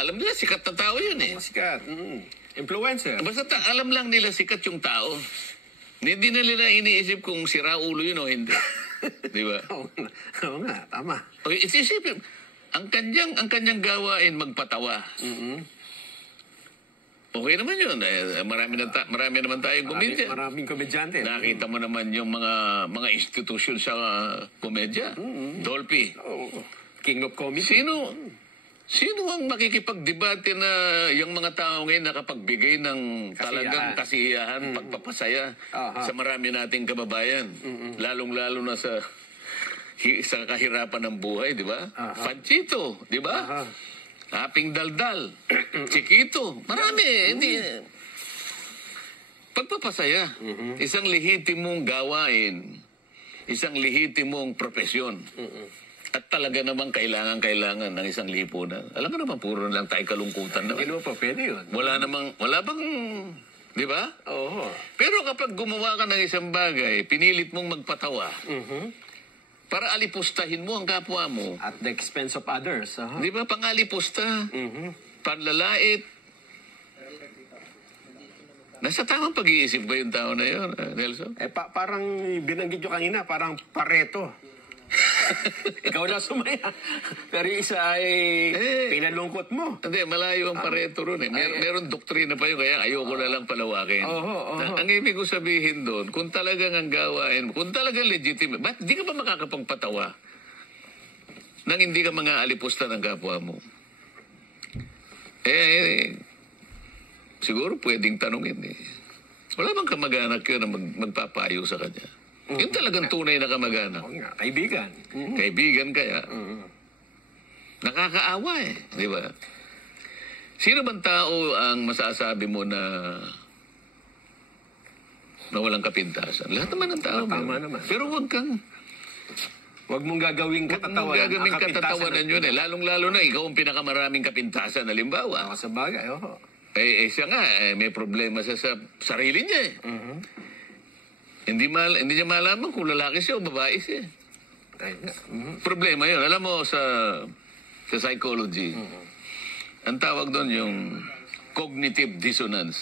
Alam nila, sikat na tao yun eh. Sikat. Influencer. Basta alam lang nila sikat yung tao. Hindi na nila iniisip kung sira ulo yun o hindi. Di ba? Oo nga, tama. Okay, isipin, ang kanyang gawain magpatawa. Okay naman yun. Marami naman tayong komedya. Maraming komedyante. Nakita mo naman yung mga institusyon sa komedya. Dolphy. King of comedy. Sino ang makikipagdebate na yung mga tao ngayon nakapagbigay ng talagang kasiyahan, pagpapasaya sa marami nating kababayan? Lalong-lalo na sa kahirapan ng buhay, di ba? Panchito, di ba? Aping Daldal, Chiquito, marami. Hindi. Pagpapasaya, isang lehitimong gawain, isang lehitimong profesyon. At talaga naman kailangan ng isang lipunan. Alam mo naman, puro lang tayo kalungkutan naman. Hindi naman pa pwede yun. Wala bang, di ba? Oo. Pero kapag gumawa ka ng isang bagay, pinilit mong magpatawa, para alipustahin mo ang kapwa mo. At the expense of others. Di ba? Pangalipusta, panlalait. Nasa tamang pag-iisip ba yung tao na yun, Nelson? Parang binanggit nyo kanina, parang Pareto. Ikaw na sumaya. Pero isa ay pinalungkot mo. Hindi, malayo ang Pareto ron eh. Meron doktrina pa yun, kaya ayoko na lang palawakin. Ang ibig ko sabihin doon, kung talagang ang gawain, kung talagang legitimate, ba't di ka pa makakapagpatawa nang hindi ka mga alipusta ng kapwa mo? Siguro pwedeng tanungin eh. Wala bang kamag-anak yun na magpapayo sa kanya? Yung talagang tunay na kamag-anak. Kaibigan. Kaibigan kaya. Nakakaawa eh. Di ba? Sino bang tao ang masasabi mo na walang kapintasan? Lahat naman ng tao. Tama naman. Pero huwag mong gagawing katatawanan. Huwag mong gagawing katatawanan yun eh. Lalong-lalo na ikaw ang pinakamaraming kapintasan. Halimbawa. Sa bagay, siya nga, may problema sa sarili niya eh. Hindi niya malaman kung lalaki siya o babae siya. Problema yun. Alam mo, sa psychology, ang tawag doon yung cognitive dissonance.